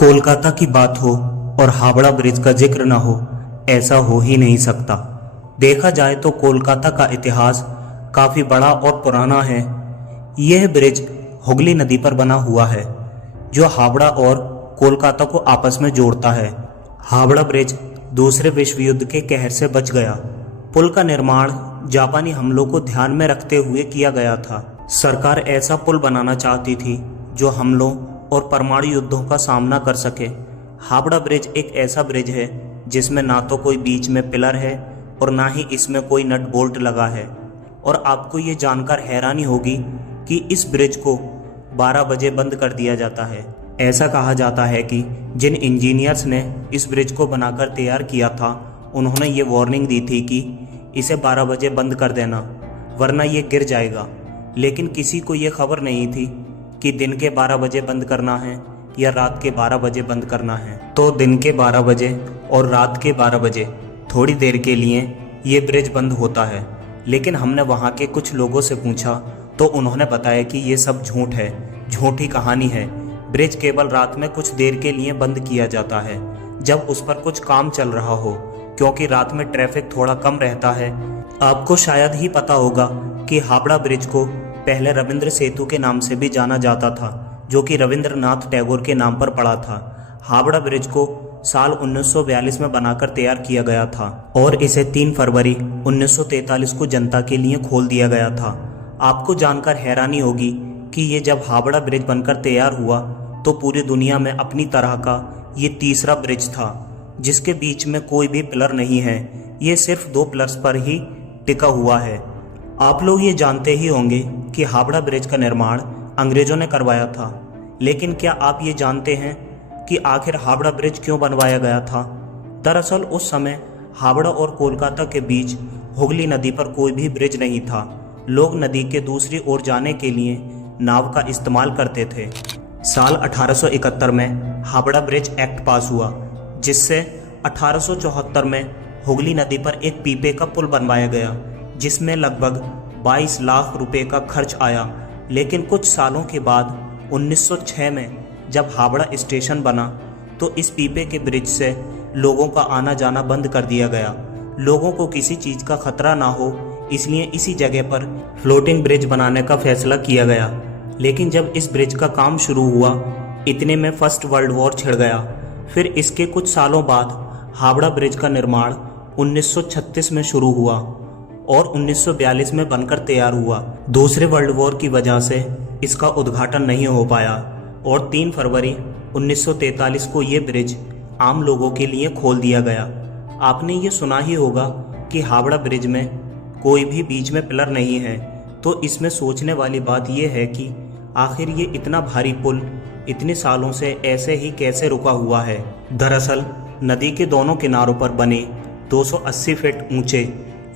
कोलकाता की बात हो और हावड़ा ब्रिज का जिक्र न हो, ऐसा हो ही नहीं सकता। देखा जाए तो कोलकाता का इतिहास काफी बड़ा और पुराना है। यह ब्रिज हुगली नदी पर बना हुआ है, जो हावड़ा और कोलकाता को आपस में जोड़ता है। हावड़ा ब्रिज दूसरे विश्व युद्ध के कहर से बच गया। पुल का निर्माण जापानी हमलों को ध्यान में रखते हुए किया गया था। सरकार ऐसा पुल बनाना चाहती थी जो हमलों और परमाणु युद्धों का सामना कर सके। हावड़ा ब्रिज एक ऐसा ब्रिज है जिसमें ना तो कोई बीच में पिलर है और ना ही इसमें कोई नट बोल्ट लगा है। और आपको ये जानकर हैरानी होगी कि इस ब्रिज को 12 बजे बंद कर दिया जाता है। ऐसा कहा जाता है कि जिन इंजीनियर्स ने इस ब्रिज को बनाकर तैयार किया था, उन्होंने ये वार्निंग दी थी कि इसे 12 बजे बंद कर देना, वरना ये गिर जाएगा। लेकिन किसी को ये खबर नहीं थी कि दिन के 12 बजे बंद करना है या रात के 12 बजे बंद करना है। तो दिन के 12 बजे और रात के 12 बजे थोड़ी देर के लिए ये ब्रिज बंद होता है। लेकिन हमने वहाँ के कुछ लोगों से पूछा तो उन्होंने बताया कि ये सब झूठ है, झूठी कहानी है। ब्रिज केवल रात में कुछ देर के लिए बंद किया जाता है, जब उस पर कुछ काम चल रहा हो, क्योंकि रात में ट्रैफिक थोड़ा कम रहता है। आपको शायद ही पता होगा कि हावड़ा ब्रिज को पहले रविंद्र सेतु के नाम से भी जाना जाता था, जो कि रविंद्रनाथ टैगोर के नाम पर पड़ा था। हावड़ा ब्रिज को साल 1942 में बनाकर तैयार किया गया था और इसे 3 फरवरी 1943 को जनता के लिए खोल दिया गया था। आपको जानकर हैरानी होगी कि ये जब हावड़ा ब्रिज बनकर तैयार हुआ तो पूरी दुनिया में अपनी तरह का ये तीसरा ब्रिज था, जिसके बीच में कोई भी पिलर नहीं है। ये सिर्फ 2 पिलर्स पर ही टिका हुआ है। आप लोग ये जानते ही होंगे कि हावड़ा ब्रिज का निर्माण अंग्रेजों ने करवाया था। लेकिन क्या आप ये जानते हैं कि आखिर हावड़ा ब्रिज क्यों बनवाया गया था? दरअसल उस समय हावड़ा और कोलकाता के बीच हुगली नदी पर कोई भी ब्रिज नहीं था। लोग नदी के दूसरी ओर जाने के लिए नाव का इस्तेमाल करते थे। साल 1871 में हावड़ा ब्रिज एक्ट पास हुआ, जिससे 1874 में हुगली नदी पर एक पीपे का पुल बनवाया गया, जिसमें लगभग 22 लाख रुपए का खर्च आया। लेकिन कुछ सालों के बाद 1906 में जब हावड़ा स्टेशन बना तो इस पीपे के ब्रिज से लोगों का आना जाना बंद कर दिया गया। लोगों को किसी चीज़ का खतरा ना हो, इसलिए इसी जगह पर फ्लोटिंग ब्रिज बनाने का फैसला किया गया। लेकिन जब इस ब्रिज का काम शुरू हुआ, इतने में फर्स्ट वर्ल्ड वॉर छिड़ गया। फिर इसके कुछ सालों बाद हावड़ा ब्रिज का निर्माण 1936 में शुरू हुआ और 1942 में बनकर तैयार हुआ। दूसरे वर्ल्ड वॉर की वजह से इसका उद्घाटन नहीं हो पाया और 3 फरवरी 1943 को ये ब्रिज आम लोगों के लिए खोल दिया गया। आपने ये सुना ही होगा कि हावड़ा ब्रिज में कोई भी बीच में पिलर नहीं है। तो इसमें सोचने वाली बात यह है कि आखिर ये इतना भारी पुल इतने सालों से ऐसे ही कैसे रुका हुआ है। दरअसल नदी के दोनों किनारों पर बने 280 फीट ऊंचे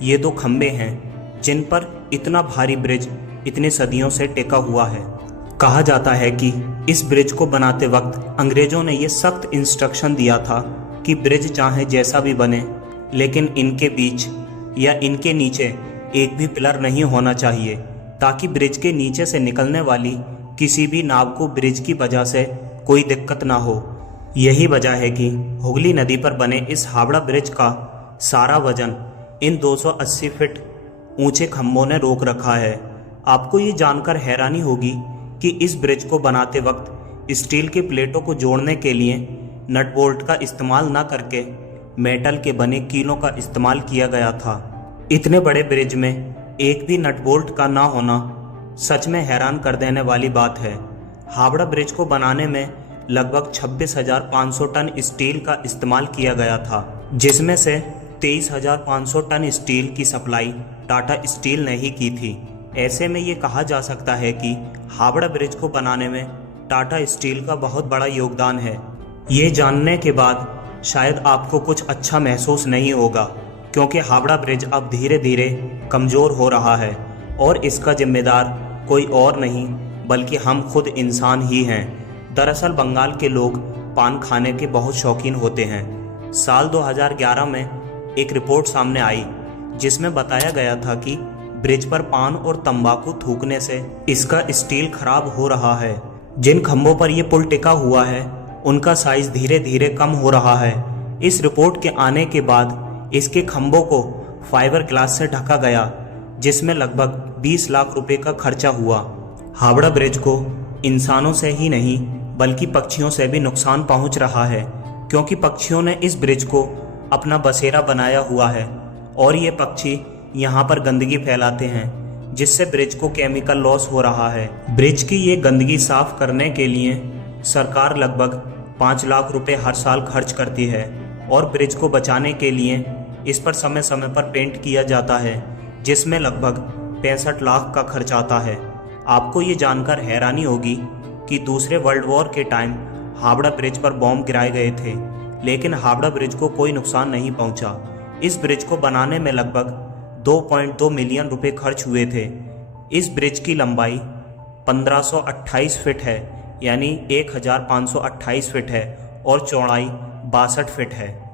ये 2 खंबे हैं, जिन पर इतना भारी ब्रिज इतने सदियों से टिका हुआ है। कहा जाता है कि इस ब्रिज को बनाते वक्त अंग्रेजों ने ये सख्त इंस्ट्रक्शन दिया था कि ब्रिज चाहे जैसा भी बने, लेकिन इनके बीच या इनके नीचे एक भी पिलर नहीं होना चाहिए, ताकि ब्रिज के नीचे से निकलने वाली किसी भी नाव को ब्रिज की वजह से कोई दिक्कत ना हो। यही वजह है कि हुगली नदी पर बने इस हावड़ा ब्रिज का सारा वजन इन 280 फीट ऊंचे खंभों ने रोक रखा है। आपको ये जानकर हैरानी होगी कि इस ब्रिज को बनाते वक्त स्टील के प्लेटों को जोड़ने के लिए नट बोल्ट का इस्तेमाल ना करके मेटल के बने कीलों का इस्तेमाल किया गया था। इतने बड़े ब्रिज में एक भी नट बोल्ट का ना होना सच में हैरान कर देने वाली बात है। हावड़ा ब्रिज को बनाने में लगभग 26,500 टन स्टील का इस्तेमाल किया गया था, जिसमें से 23,500 टन स्टील की सप्लाई टाटा स्टील ने ही की थी। ऐसे में ये कहा जा सकता है कि हावड़ा ब्रिज को बनाने में टाटा स्टील का बहुत बड़ा योगदान है। ये जानने के बाद शायद आपको कुछ अच्छा महसूस नहीं होगा, क्योंकि हावड़ा ब्रिज अब धीरे धीरे कमज़ोर हो रहा है और इसका जिम्मेदार कोई और नहीं बल्कि हम खुद इंसान ही हैं। दरअसल बंगाल के लोग पान खाने के बहुत शौकीन होते हैं। साल 2011 में एक रिपोर्ट सामने आई जिसमें बताया गया था कि ब्रिज पर पान और तंबाकू थूकने से इसका स्टील खराब हो रहा है। जिन खंभों पर यह पुल टिका हुआ है उनका साइज धीरे धीरे कम हो रहा है। इस रिपोर्ट के आने के बाद इसके खंभों को फाइबर ग्लास से ढका गया, जिसमें लगभग 20 लाख रुपए का खर्चा हुआ। हावड़ा ब्रिज को इंसानों से ही नहीं बल्कि पक्षियों से भी नुकसान पहुंच रहा है, क्योंकि पक्षियों ने इस ब्रिज को अपना बसेरा बनाया हुआ है और ये पक्षी यहाँ पर गंदगी फैलाते हैं, जिससे ब्रिज को केमिकल लॉस हो रहा है। ब्रिज की ये गंदगी साफ करने के लिए सरकार लगभग 5 लाख रुपए हर साल खर्च करती है और ब्रिज को बचाने के लिए इस पर समय समय पर पेंट किया जाता है, जिसमें लगभग 65 लाख का खर्च आता है। आपको ये जानकर हैरानी होगी कि दूसरे वर्ल्ड वॉर के टाइम हावड़ा ब्रिज पर बॉम्ब गिराए गए थे, लेकिन हावड़ा ब्रिज को कोई नुकसान नहीं पहुंचा। इस ब्रिज को बनाने में लगभग 2.2 मिलियन रुपए खर्च हुए थे। इस ब्रिज की लंबाई 1528 फीट है, यानी 1528 फीट है, और चौड़ाई 62 फीट है।